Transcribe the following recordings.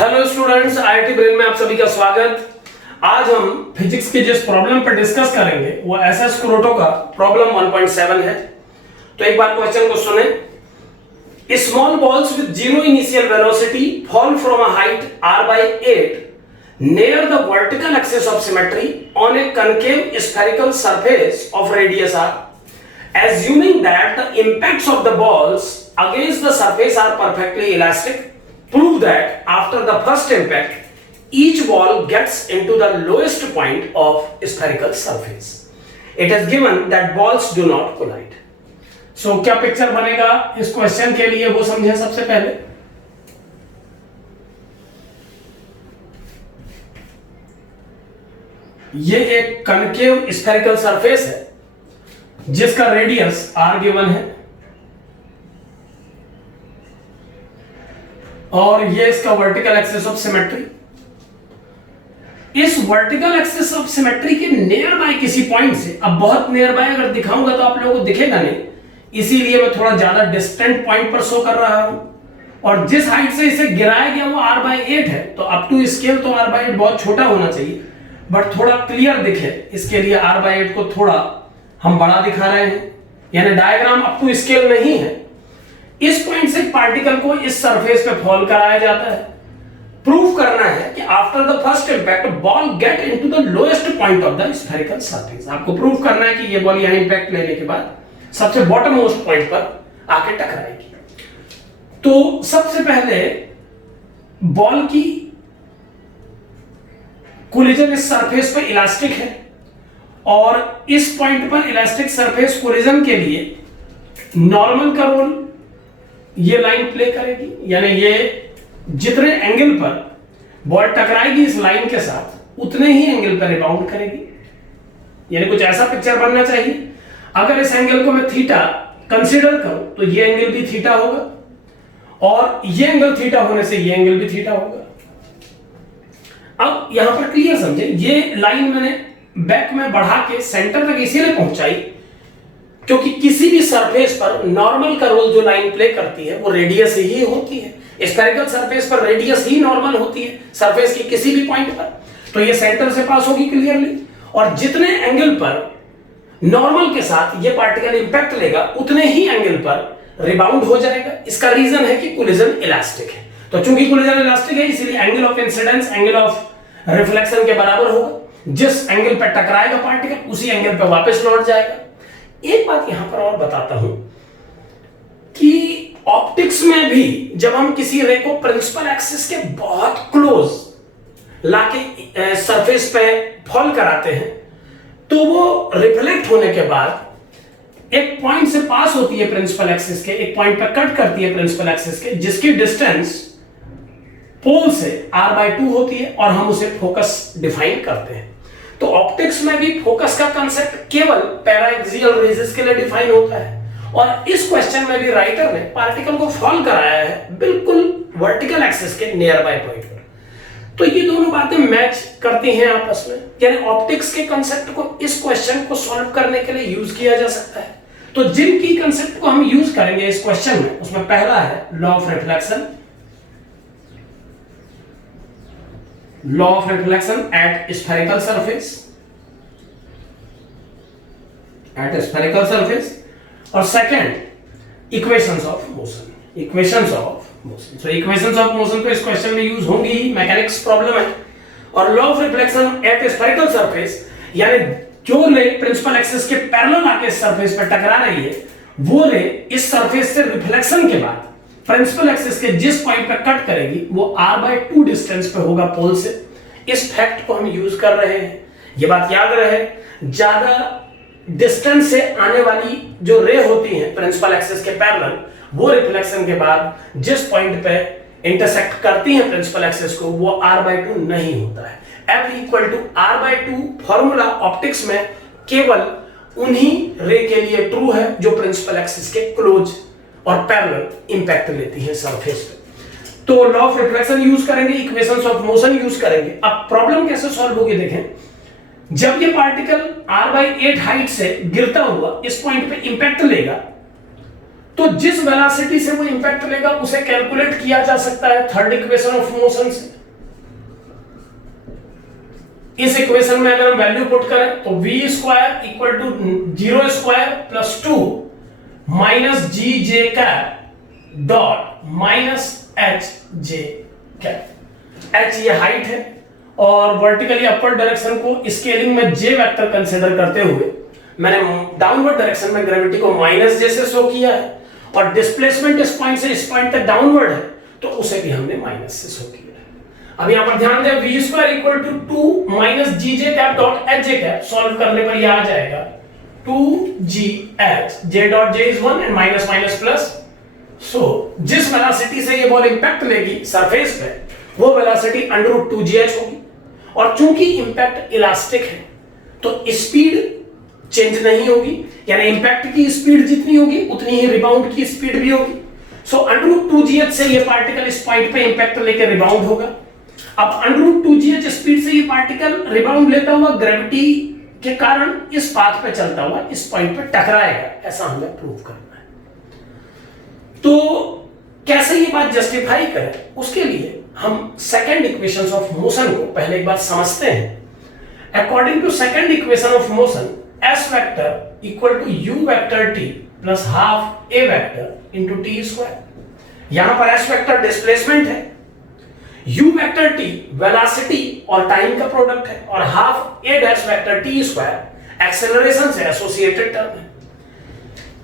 Hello students, IIT brain में आप सभी का स्वागत। आज हम फिजिक्स के जिस प्रॉब्लम पर डिस्कस करेंगे वो एसएस क्रोटो का प्रॉब्लम 1.7 है। तो एक बार क्वेश्चन को सुने। Small balls with zero initial velocity fall from a height r/8 near the vertical axis of symmetry on a concave spherical surface of radius r. Assuming that the impacts of the balls against the surface are perfectly elastic, prove that after the first impact each ball gets into the lowest point of spherical surface. It is given that balls do not collide. So क्या picture बनेगा इस question के लिए वो समझें। सबसे पहले ये एक कनकेव स्फेरिकल सरफेस है जिसका रेडियस r गिवन है और ये इसका वर्टिकल एक्सिस ऑफ सिमेट्री। इस वर्टिकल एक्सिस ऑफ सिमेट्री के नियर बाय किसी पॉइंट से, अब बहुत नियर बाय अगर दिखाऊंगा तो आप लोगों को दिखेगा नहीं, इसीलिए मैं थोड़ा ज्यादा डिस्टेंट पॉइंट पर शो कर रहा हूं। और जिस हाइट से इसे गिराया गया वो r/8 है, तो अप टू स्केल तो r/8 बहुत छोटा होना चाहिए, बट थोड़ा क्लियर दिखे इसके लिए r/8 को थोड़ा हम बड़ा दिखा रहे हैं, यानी डायग्राम अप टू स्केल नहीं है। इस पॉइंट से पार्टिकल को इस सरफेस पे फॉल कराया जाता है। प्रूफ करना है कि after the first impact ball get into the lowest point of the spherical surface. आपको प्रूफ करना है कि ये बॉल यहां इंपैक्ट लेने के बाद सबसे बॉटम मोस्ट पॉइंट पर आके टकराएगी। तो सबसे पहले बॉल की कोलिजन इस सरफेस पर इलास्टिक है और इस पॉइंट पर इलास्टिक सरफेस कोलिजन के लिए नॉर्मल का रोल ये लाइन प्ले करेगी, यानी ये जितने एंगल पर बॉल टकराएगी इस लाइन के साथ उतने ही एंगल पर रिबाउंड करेगी। यानी कुछ ऐसा पिक्चर बनना चाहिए। अगर इस एंगल को मैं थीटा कंसीडर करूं तो ये एंगल भी थीटा होगा और ये एंगल थीटा होने से ये एंगल भी थीटा होगा। अब यहां पर क्लियर समझे, ये लाइन मैंने बैक में बढ़ा के सेंटर तक इसीलिए पहुंचाई क्योंकि किसी भी सरफेस पर नॉर्मल का रोल जो लाइन प्ले करती है वो रेडियस ही होती है। स्फेरिकल सरफेस पर रेडियस ही नॉर्मल होती है सरफेस के किसी भी पॉइंट पर। तो ये सेंटर से पास होगी क्लियरली, और जितने एंगल पर नॉर्मल के साथ ये पार्टिकल इंपैक्ट लेगा उतने ही एंगल पर रिबाउंड हो जाएगा। इसका रीजन है कि कोलिजन इलास्टिक है। तो चूंकि कोलिजन इलास्टिक है इसलिए angle of incidence angle of reflection के बराबर होगा। जिस एंगल पर टकराएगा पार्टिकल उसी एंगल पर वापस लौट जाएगा। एक बात यहां पर और बताता हूं कि ऑप्टिक्स में भी जब हम किसी रे को प्रिंसिपल एक्सिस के बहुत क्लोज लाके सरफेस पे फॉल कराते हैं तो वो रिफ्लेक्ट होने के बाद एक पॉइंट से पास होती है प्रिंसिपल एक्सिस के, एक पॉइंट पर कट करती है प्रिंसिपल एक्सिस के, जिसकी डिस्टेंस पोल से r/2 होती है और हम उसे फोकस डिफाइन करते हैं। तो ऑप्टिक्स में भी फोकस का कांसेप्ट केवल पैराएक्सियल रेजेस के लिए डिफाइन होता है और इस क्वेश्चन में भी राइटर ने पार्टिकल को फॉल कराया है बिल्कुल वर्टिकल एक्सिस के नियर बाय पॉइंट पर। तो ये दोनों बातें मैच करती हैं आपस में, यानी ऑप्टिक्स के कांसेप्ट को इस क्वेश्चन को सॉल्व करने के लिए यूज किया जा सकता है। तो जिन की कांसेप्ट को हम यूज करेंगे इस क्वेश्चन में, उसमें पहला है law of reflection. Law of reflection at spherical surface और second equations of motion. Equations of motion, so equations of motion तो इस क्वेश्चन में यूज होंगी ही, मैकेनिक्स प्रॉब्लम है। और law of reflection at spherical surface, यानी जो रे प्रिंसिपल एक्सिस के पैरेलल आके सरफेस पर टकरा रही है वो रे इस सरफेस से रिफ्लेक्शन के बाद प्रिंसिपल एक्सिस के जिस पॉइंट पर कट करेगी वो r/2 डिस्टेंस पे होगा पोल से। इस फैक्ट को हम यूज कर रहे हैं। ये बात याद रहे, ज्यादा डिस्टेंस से आने वाली जो रे होती है प्रिंसिपल एक्सिस के पैरेलल, वो रिफ्लेक्शन के बाद जिस पॉइंट पे इंटरसेक्ट करती है प्रिंसिपल एक्सिस को वो r/2 नहीं होता है। F = r/2 फॉर्मूला ऑप्टिक्स में केवल उन्हीं रे के लिए ट्रू है जो प्रिंसिपल एक्सिस के क्लोज और पैरेलल इंपैक्ट लेती है सरफेस पे। तो लॉ ऑफ रिफ्लेक्शन यूज करेंगे, इक्वेशंस ऑफ मोशन यूज करेंगे। अब प्रॉब्लम कैसे सॉल्व होगी देखें। जब ये पार्टिकल r/8 हाइट से गिरता हुआ इस पॉइंट पे इंपैक्ट लेगा तो जिस वेलोसिटी से वो इंपैक्ट लेगा उसे कैलकुलेट किया जा सकता है थर्ड इक्वेशन ऑफ मोशन से। इस इक्वेशन में अगर हम वैल्यू पुट करें तो v square equal to 0 square plus 2 minus ji J cap dot minus h J cap. H ये हाइट है और वर्टिकली अपवर्ड डायरेक्शन को स्केलिंग में जे वेक्टर कंसीडर करते हुए मैंने डाउनवर्ड डायरेक्शन में ग्रेविटी को माइनस जे से शो किया है, और डिस्प्लेसमेंट इस पॉइंट से इस पॉइंट तक डाउनवर्ड है तो उसे भी हमने माइनस से शो किया है। अब यहां पर ध्यान दें, v square equal to 2 minus ji J cap dot H J cap, solve करने पर यह आ जाएगा 2gh, j dot j is 1 and minus minus plus. So जिस वेलोसिटी से ये बॉल इंपैक्ट लेगी सरफेस पे वो वेलोसिटी √2gh होगी, और चूंकि इंपैक्ट इलास्टिक है तो स्पीड चेंज नहीं होगी, यानी इंपैक्ट की स्पीड जितनी होगी उतनी ही रिबाउंड की स्पीड भी होगी। सो √2gh से ये पार्टिकल इस पॉइंट पे इंपैक्ट लेके रिबाउंड होगा। अब √2gh स्पीड से ये पार्टिकल रिबाउंड लेता हुआ ग्रेविटी के कारण इस पाथ पे चलता हुआ इस पॉइंट पे टकराएगा, ऐसा हमें प्रूव करना है। तो कैसे ये बात जस्टिफाई करें, उसके लिए हम सेकंड इक्वेशन ऑफ मोशन को पहले एक बार समझते हैं। According to second equation of motion, s vector equal to u vector t plus half a vector into t square. यहां पर s वेक्टर डिस्प्लेसमेंट है, u वेक्टर t वेलोसिटी और टाइम का प्रोडक्ट है, और हाफ a dash vector t square acceleration से associated term है।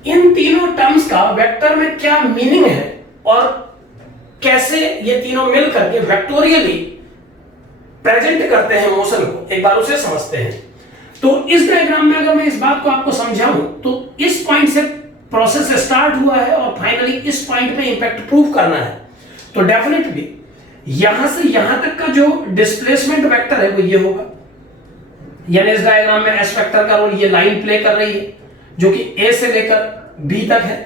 इन तीनों टर्म्स का वेक्टर में क्या मीनिंग है और कैसे ये तीनों मिलकर के वेक्टोरियली प्रेजेंट करते हैं मोशन को, एक बार उसे समझते हैं। तो इस डायग्राम में अगर मैं इस बात को आपको समझाऊं तो इस पॉइंट से प्रोसेस स्टार्ट हुआ है और फाइनली इस पॉइंट पे इंपैक्ट प्रूव करना है, तो डेफिनेटली यहां से यहां तक का जो डिस्प्लेसमेंट वेक्टर है वो ये होगा। यानी इस डायग्राम में एस वेक्टर का रोल ये लाइन प्ले कर रही है जो कि ए से लेकर बी तक है।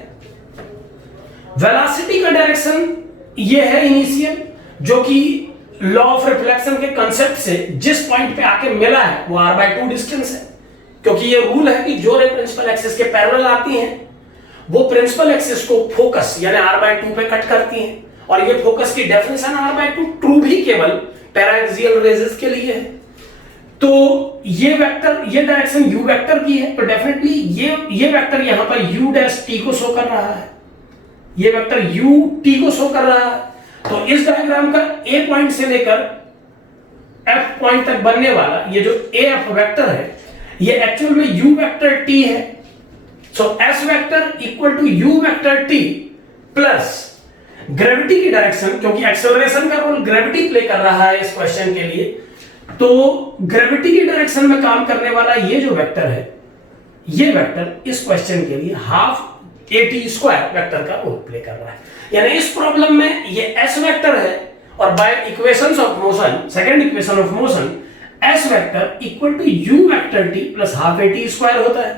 वेलोसिटी का डायरेक्शन ये है इनिशियल, जो कि लॉ ऑफ रिफ्लेक्शन के कांसेप्ट से जिस पॉइंट पे आके मिला है वो r/2 डिस्टेंस है, क्योंकि ये रूल है कि जो रे प्रिंसिपल एक्सिस के पैरेलल आती हैं वो प्रिंसिपल एक्सिस को फोकस यानी r/2 पे कट करती हैं, और ये फोकस की डेफिनेशन r/2 ट्रू भी केवल पैराएक्सियल रेजेस के लिए है। तो ये वेक्टर, ये डायरेक्शन u वेक्टर की है, तो डेफिनेटली ये वेक्टर यहां पर u डैश t को शो कर रहा है, ये वेक्टर u t को शो कर रहा है। तो इस डायग्राम का a पॉइंट से लेकर f पॉइंट तक बनने वाला ये जो af वेक्टर है ये एक्चुअल में u वेक्टर t है। So s vector equal to u vector t plus gravity की डायरेक्शन, क्योंकि एक्सेलरेशन का रोल ग्रेविटी प्ले कर रहा है इस क्वेश्चन के लिए, तो ग्रेविटी की डायरेक्शन में काम करने वाला ये जो वेक्टर है, ये वेक्टर इस क्वेश्चन के लिए हाफ at स्क्वायर वेक्टर का रोल प्ले कर रहा है। यानी इस प्रॉब्लम में ये s वेक्टर है, और by equations of motion, second equation of motion, s vector equal to u vector t plus half at square होता है।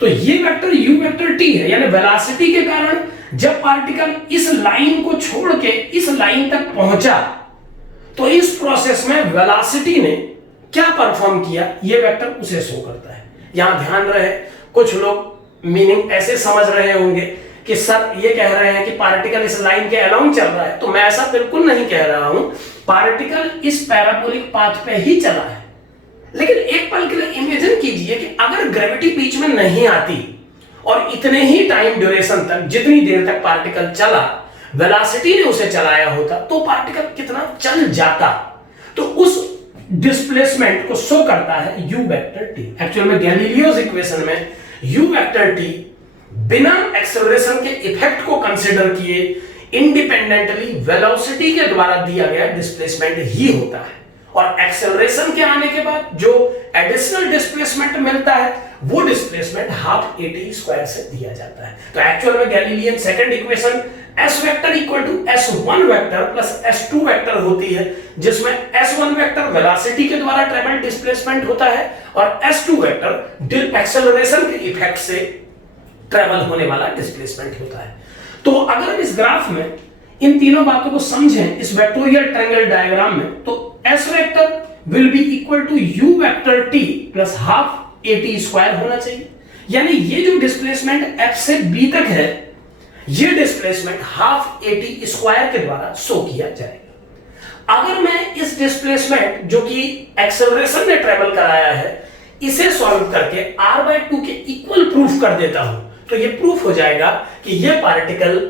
तो ये वेक्टर u वेक्टर t है, यानी वेलोसिटी के कारण जब पार्टिकल इस लाइन को छोड़ के इस लाइन तक पहुंचा तो इस प्रोसेस में वेलोसिटी ने क्या परफॉर्म किया ये वेक्टर उसे शो करता है। यहां ध्यान रहे, कुछ लोग मीनिंग ऐसे समझ रहे होंगे कि सर ये कह रहे हैं कि पार्टिकल इस लाइन के अलोंग चल रहा है, तो मैं ऐसा बिल्कुल नहीं कह रहा हूं। पार्टिकल इस पैराबोलिक पाथ पे ही चला है, लेकिन एक पल के लिए इमेजिन कीजिए कि अगर ग्रेविटी बीच में नहीं आती और इतने ही टाइम ड्यूरेशन तक, जितनी देर तक पार्टिकल चला, वेलोसिटी ने उसे चलाया होता तो पार्टिकल कितना चल जाता। तो उस डिस्प्लेसमेंट को शो करता है u वेक्टर t। एक्चुअल में गैलीलियोस इक्वेशन में u वेक्टर t बिना एक्सेलरेशन के इफेक्ट को कंसीडर किए इंडिपेंडेंटली वेलोसिटी के द्वारा दिया गया डिस्प्लेसमेंट ही होता है, और एक्सेलरेशन के आने के बाद जो एडिशनल डिस्प्लेसमेंट मिलता है वो डिस्प्लेसमेंट हाफ at स्क्वायर से दिया जाता है। तो एक्चुअल में Galilean second equation s vector equal to s1 vector plus s2 vector होती है, जिसमें s1 वेक्टर वेलोसिटी के द्वारा ट्रेवल डिस्प्लेसमेंट होता है और s2 वेक्टर एक्सेलरेशन के इफेक्ट से ट्रेवल होने वाला डिस्प्लेसमेंट होता है। तो अगर हम इस ग्राफ में इन तीनों बातों को समझें इस वेक्टोरियल ट्रायंगल डायग्राम में, तो s vector will be equal to u vector t plus half at square होना चाहिए। यानी ये जो डिस्प्लेसमेंट f से b तक है, ये डिस्प्लेसमेंट हाफ AT स्क्वायर के द्वारा शो किया जाएगा। अगर मैं इस डिस्प्लेसमेंट जो कि एक्सेलरेशन ने ट्रेवल कराया है इसे सॉल्व करके r/2 के इक्वल प्रूफ कर देता हूं तो ये प्रूफ हो जाएगा कि ये पार्टिकल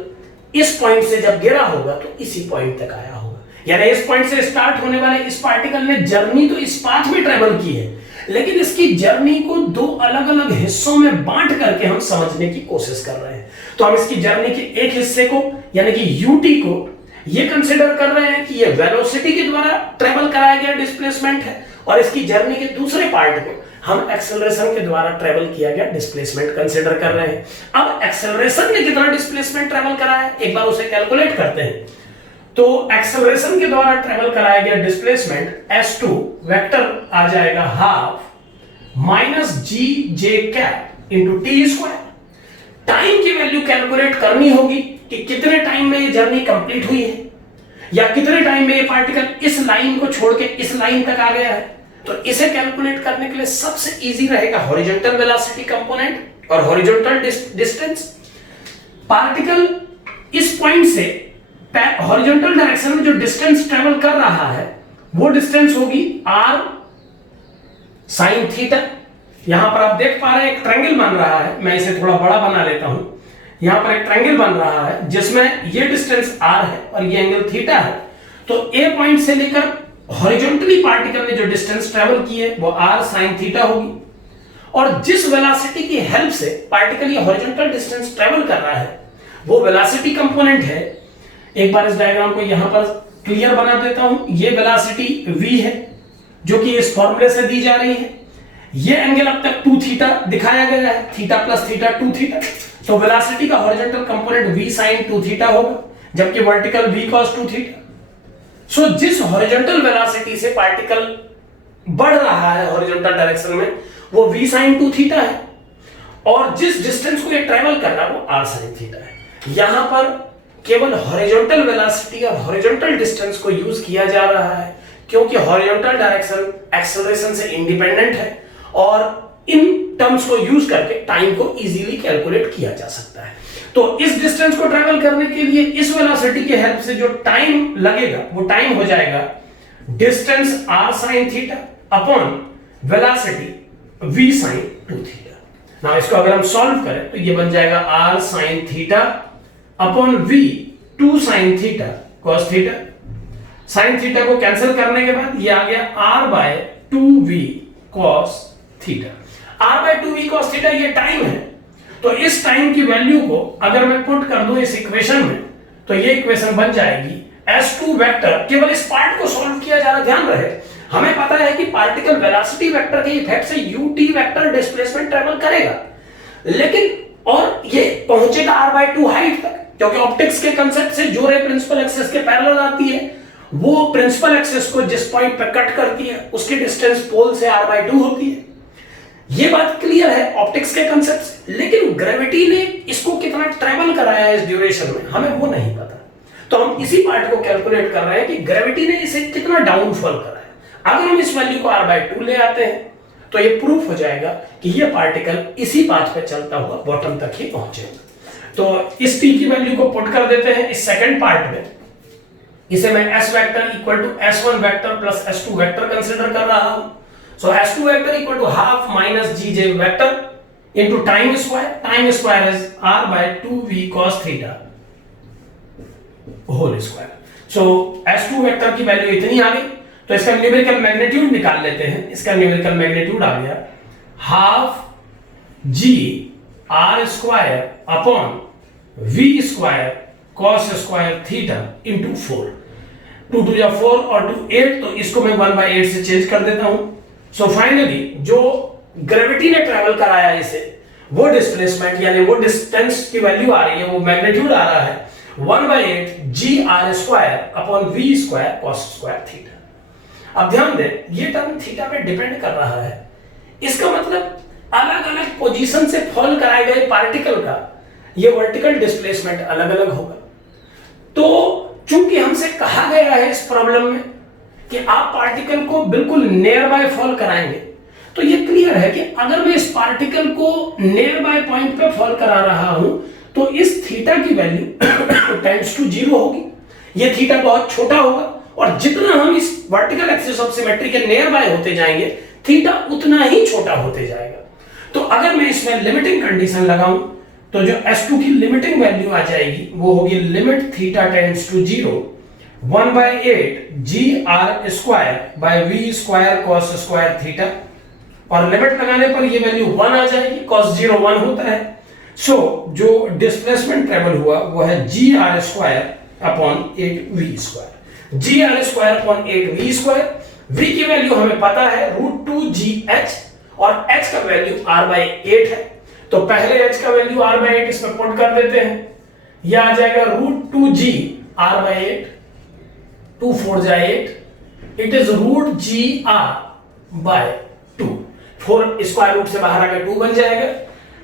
इस पॉइंट से जब गिरा होगा तो इसी पॉइंट तक आया होगा। यानी इस पॉइंट से स्टार्ट होने वाले इस पार्टिकल ने जर्नी तो इस पाथ में ट्रेवल की है, लेकिन इसकी जर्नी को दो अलग अलग हिस्सों में बांट करके हम समझने की कोशिश कर रहे हैं। तो हम इसकी जर्नी के एक हिस्से को यानी कि UT को ये कंसीडर कर रहे हैं कि ये वेलोसिटी के द्वारा ट्रेवल कराया गया डिस्प्लेसमेंट है, और इसकी जर्नी के दूसरे पार्ट को हम एक्सेलरेशन के द्वारा ट्रेवल किया गया डिस्प्लेसमेंट कंसीडर कर रहे हैं। अब एक्सेलरेशन ने कितना डिस्प्लेसमेंट ट्रेवल कराया है एक बार उसे कैलकुलेट करते हैं। तो एक्सेलरेशन के द्वारा ट्रेवल कराया गया डिस्प्लेसमेंट S2 वेक्टर आ जाएगा half minus GJ cap into T square. Time की वैल्यू कैलकुलेट करनी होगी कि कितने टाइम में ये जर्नी कंप्लीट हुई है या कितने टाइम में ये पार्टिकल इस लाइन को छोड़ के इस लाइन तक आ गया है। तो इसे कैलकुलेट करने के लिए सबसे इजी रहेगा हॉरिजॉन्टल वेलोसिटी कंपोनेंट और हॉरिजॉन्टल डिस्टेंस। पार्टिकल इस पॉइंट से हॉरिजॉन्टल डायरेक्शन में जो डिस्टेंस ट्रेवल कर रहा है वो डिस्टेंस होगी r sin थीटा। यहां पर आप देख पा रहे हैं एक ट्रायंगल बन रहा है, मैं इसे थोड़ा बड़ा बना लेता हूं। यहां पर एक ट्रायंगल बन रहा है जिसमें ये डिस्टेंस r है और ये एंगल थीटा है। तो A पॉइंट से लेकर हॉरिजॉन्टली पार्टिकल ने जो डिस्टेंस ट्रेवल की है वो r sin थीटा होगी, और जिस वेलोसिटी की हेल्प से पार्टिकल ये हॉरिजॉन्टल डिस्टेंस ट्रेवल कर रहा है वो वेलोसिटी कंपोनेंट है। एक बार इस डायग्राम को यहां पर क्लियर बना देता हूं। ये वेलोसिटी v है जो कि इस फॉर्मूले से दी जा रही है। ये एंगल अब तक 2 थीटा दिखाया गया है, थीटा प्लस थीटा 2 थीटा। तो वेलोसिटी का horizontal component v sin 2 theta होगा, जबकि वर्टिकल v cos 2 थीटा। सो जिस हॉरिजॉन्टल वेलोसिटी से पार्टिकल बढ़ रहा है हॉरिजॉन्टल डायरेक्शन में वो v sin 2 थीटा है, और जिस डिस्टेंस को ये ट्रेवल कर रहा है वो r sin थीटा है। यहां पर केवल हॉरिजॉन्टल वेलोसिटी और हॉरिजॉन्टल डिस्टेंस को यूज किया जा रहा है क्योंकि हॉरिजॉन्टल डायरेक्शन एक्सेलरेशन से इंडिपेंडेंट है, और इन टर्म्स को यूज करके टाइम को इजीली कैलकुलेट किया जा सकता है। तो इस डिस्टेंस को ट्रैवल करने के लिए इस वेलोसिटी की हेल्प से जो टाइम लगेगा वो टाइम हो जाएगा distance r sin theta upon velocity v sin 2 theta. Now इसको अगर हम सॉल्व करें तो ये बन जाएगा r sin theta upon v 2 sin theta cos theta. sin theta को कैंसिल करने के बाद ये आ गया r by 2v cos theta. r by 2v cos theta ये टाइम है। तो इस टाइम की वैल्यू को अगर मैं पुट कर दूं इस इक्वेशन में तो ये इक्वेशन बन जाएगी S2 वेक्टर। केवल इस पार्ट को सॉल्व किया जा रहा, ध्यान रहे हमें पता है कि पार्टिकल वेलोसिटी वेक्टर के इफेक्ट से UT वेक्टर डिस्प्लेसमेंट ट्रेवल करेगा, लेकिन और ये पहुंचेगा r/2 हाइट तक, क्योंकि ऑप्टिक्स के कांसेप्ट से जो रे प्रिंसिपल एक्सिस के पैरेलल आती है वो प्रिंसिपल एक्सिस को जिस पॉइंट पे कट करती है उसकी डिस्टेंस पोल से r/2 होती है। ये बात क्लियर है ऑप्टिक्स के कांसेप्ट से, लेकिन ग्रेविटी ने इसको कितना ट्रेवल कराया है इस ड्यूरेशन में हमें वो नहीं पता। तो हम इसी पार्ट को कैलकुलेट कर रहे हैं कि ग्रेविटी ने इसे कितना डाउनफॉल करा है। अगर हम इस वैल्यू को r/2 ले आते हैं तो ये प्रूफ हो जाएगा कि ये पार्टिकल इसी पाथ पे चलता हुआ बॉटम तक ही पहुंचेगा। तो इस t की वैल्यू को पुट कर देते हैं इस सेकंड पार्ट में। इसे मैं s vector equal to s1 vector plus s2 vector consider कर रहा हूं। So s2 vector equal to half minus gj vector into time square. Time square is r by 2v cos theta whole square. So s2 vector की value इतनी आ गई, तो इसका numerical magnitude निकाल लेते हैं। इसका न्यूमेरिकल मैग्नीट्यूड आ गया half g r square upon v square cos square theta into 4। 2 2 4 और 2 8, तो इसको मैं 1/8 से चेंज कर देता हूं। सो फाइनली जो ग्रेविटी ने ट्रेवल कराया इसे वो डिस्प्लेसमेंट यानी वो डिस्टेंस की वैल्यू आ रही है, वो मैग्नीट्यूड आ रहा है 1/8 g r square upon v square cos square theta. अब ध्यान दें ये टर्म थीटा पे डिपेंड कर रहा है, इसका मतलब अलग अलग पोजीशन से फॉल कराए गए पार्टिकल का ये वर्टिकल डिस्प्लेसमेंट अलग अलग होगा। तो चूंकि हमसे कहा गया है इस प्रॉब्लम में कि आप पार्टिकल को बिल्कुल नियर बाय फॉल कराएंगे, तो ये क्लियर है कि अगर मैं इस पार्टिकल को नियर बाय पॉइंट पे फॉल करा रहा हूं तो इस थीटा की वैल्यू टेंड्स टू 0 होगी। ये थीटा बहुत छोटा होगा और जितना हम इस वर्टिकल एक्सिस ऑफ सिमेट्री के नियर बाय होते जाएंगे थीटा उतना ही छोटा होते जाएगा। तो अगर मैं इसमें लिमिटिंग कंडीशन लगाऊं तो जो S2 की लिमिटिंग वैल्यू आ जाएगी वो होगी limit theta tends to 0 1/8 GR square by V square cos square theta, और लिमिट लगाने पर ये वैल्यू 1 आ जाएगी, cos 0 1 होता है। सो जो डिस्प्लेसमेंट ट्रेवल हुआ वो है GR square upon 8V square. GR square upon 8V square, V की वैल्यू हमें पता है √2GH और H का वैल्यू R/8 है। तो पहले H का वैल्यू R/8 इसमें पुट कर देते हैं, यह आ जाएगा √2G R/8, 2 4 जा 8, it is √GR/2, 4 square root से बाहर आकर 2 बन जाएगा।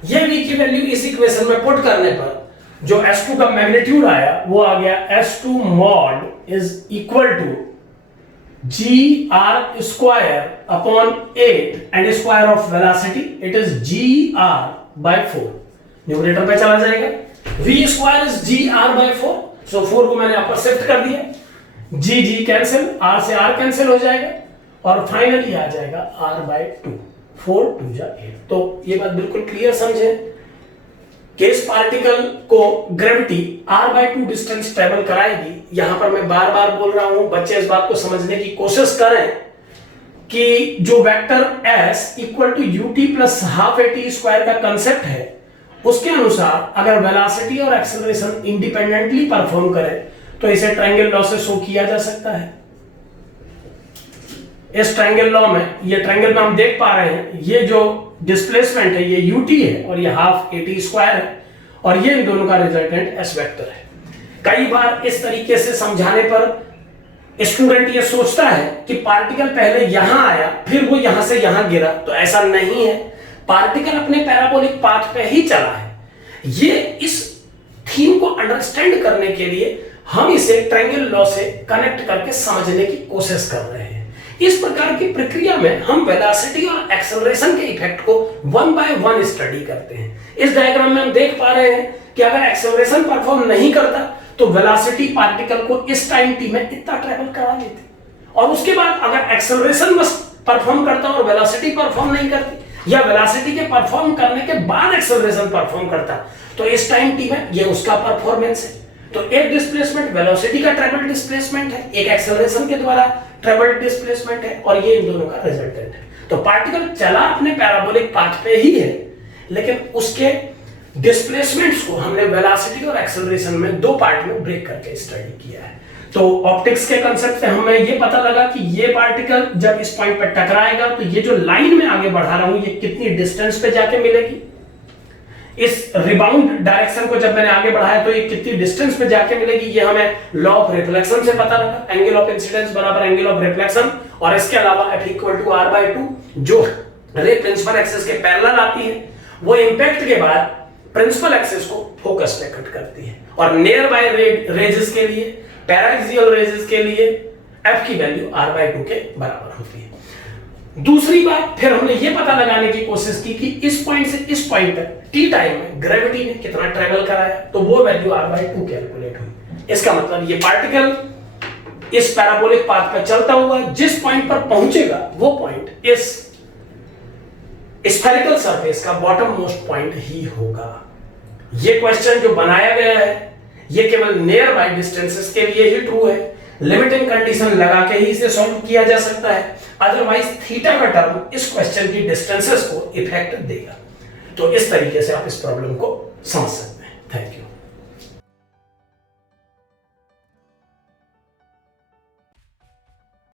यह V की वैल्यू इस इक्वेशन में पुट करने पर जो S2 का मैग्नीट्यूड आया वो आ गया S2 mod is equal to GR square upon 8 and square of velocity it is GR/4, numerator पे चला जाएगा। V स्क्वायर इज GR/4, सो 4 को मैंने अपर शिफ्ट कर दिया, G कैंसिल, R से R कैंसिल हो जाएगा और फाइनली आ जाएगा R/2, 4 2 जा 8। तो ये बात बिल्कुल क्लियर समझे कि इस पार्टिकल को ग्रेविटी R/2 डिस्टेंस ट्रेवल कराएगी। यहां पर मैं बार बार बोल रहा हूं, बच्चे इस बात को समझने की कोशिश करें कि जो vector S equal to ut plus half at square का कंसेप्ट है उसके अनुसार अगर वेलोसिटी और एक्सेलरेशन इंडिपेंडेंटली परफॉर्म करे तो इसे ट्रायंगल लॉ से शो किया जा सकता है। इस ट्रायंगल लॉ में, ये ट्रायंगल में हम देख पा रहे हैं ये जो डिस्प्लेसमेंट है ये ut है और ये हाफ at स्क्वायर है और ये इन दोनों का रिजल्टेंट s वेक्टर है। कई बार इस तरीके से समझाने पर स्टूडेंट ये सोचता है कि पार्टिकल पहले यहां आया फिर वो यहां से यहां गिरा, तो ऐसा नहीं है। पार्टिकल अपने पैराबोलिक पाथ पे ही चला है। ये इस थीम को अंडरस्टैंड करने के लिए हम इसे ट्रायंगल लॉ से कनेक्ट करके समझने की कोशिश कर रहे हैं। इस प्रकार की प्रक्रिया में हम वेलोसिटी और एक्सेलरेशन के इफेक्ट को 1 बाय 1 स्टडी करते हैं। इस डायग्राम में हम देख पा रहे हैं कि अगर एक्सेलरेशन परफॉर्म नहीं करता तो वेलोसिटी पार्टिकल को इस टाइम t में इतना ट्रैवल करा लेती, और उसके बाद अगर एक्सेलरेशन बस परफॉर्म करता और वेलोसिटी परफॉर्म नहीं करती या वेलोसिटी के परफॉर्म करने के बाद एक्सेलरेशन परफॉर्म करता तो इस टाइम t में ये उसका परफॉर्मेंस है। तो एक डिस्प्लेसमेंट वेलोसिटी का ट्रेवल डिस्प्लेसमेंट है, एक एक्सेलरेशन के द्वारा ट्रेवल डिस्प्लेसमेंट है और ये इन दोनों का रिजल्टेंट है। तो पार्टिकल चला अपने पैराबोलिक पाथ पे ही है लेकिन उसके डिस्प्लेसमेंट्स को हमने वेलोसिटी और एक्सेलरेशन में 2 पार्ट में ब्रेक करके स्टडी किया है। तो ऑप्टिक्स के कंसेप्ट से हमें ये पता लगा कि ये पार्टिकल जब इस पॉइंट पर टकराएगा तो ये जो लाइन में आगे बढ़ा रहा हूं ये कितनी डिस्टेंस पे जाके मिलेगी। इस रिबाउंड डायरेक्शन को जब मैंने आगे बढ़ाया तो ये कितनी डिस्टेंस पे जाके मिलेगी, ये हमें लॉ ऑफ रिफ्लेक्शन से पता लगा। एंगल ऑफ इंसिडेंस बराबर एंगल ऑफ रिफ्लेक्शन, और इसके अलावा F इक्वल टू R/2 जो रे प्रिंसिपल एक्सिस के पैरेलल आती है वो इंपैक्ट के बाद प्रिंसिपल एक्सिस को फोकस पे कट करती है, और नियर बाय रेजेस के लिए, पैराक्सियल रेजेस के लिए F की वैल्यू R/2 के बराबर होती है। दूसरी बात, फिर हमने ये पता लगाने की कोशिश की कि इस पॉइंट से इस पॉइंट तक t टाइम में ग्रेविटी ने कितना ट्रेवल कराया, तो वो वैल्यू R/2 कैलकुलेट हुई। इसका मतलब ये पार्टिकल इस पैराबोलिक पाथ पर चलता हुआ जिस पॉइंट पर पहुंचेगा वो पॉइंट इस स्फेरिकल सरफेस का बॉटम मोस्ट पॉइंट ही होगा। ये क्वेश्चन जो बनाया गया है ये केवल नियर बाय डिस्टेंसेस के लिए ही ट्रू है। लिमिटिंग कंडीशन लगा के ही इसे सॉल्व किया जा सकता है, अदरवाइज थीटा का टर्म इस क्वेश्चन की डिस्टेंसेस को इफेक्ट देगा। तो इस तरीके से आप इस प्रॉब्लम को समझ सकते हैं। Thank you.